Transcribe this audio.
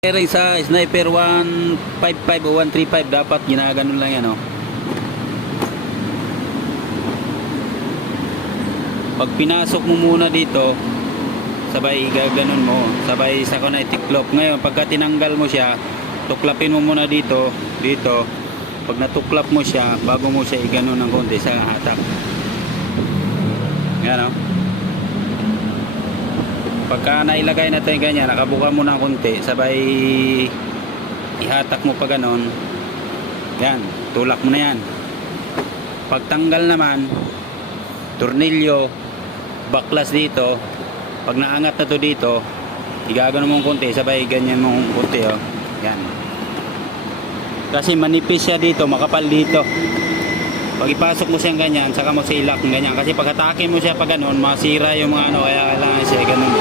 Ring sa Sniper 155 o 135 dapat ginaganon lang yan, oh. Pag pinasok mo muna dito, sabay gaganon mo, sabay sa kunay tiklop. Ngayon pagka tinanggal mo siya, tuklapin mo muna dito, dito. Pag natuklap mo siya, bago mo siya iganon ng konti sa hatak. Yan, oh. Pagka nailagay natin ganyan, nakabuka mo ng konti, sabay ihatak mo pa ganon. Yan, tulak mo na yan. Pagtanggal naman, tornilyo, baklas dito. Pag naangat na to dito, igagano mo konti, sabay ganyan mo konti, oh. Yan. Kasi manipis siya dito, makapal dito. Pag ipasok mo siyang ganyan, saka mo silak ng ganyan. Kasi pag atake mo siya pa ganon, masira yung mga ano, kaya kailangan siya ganon.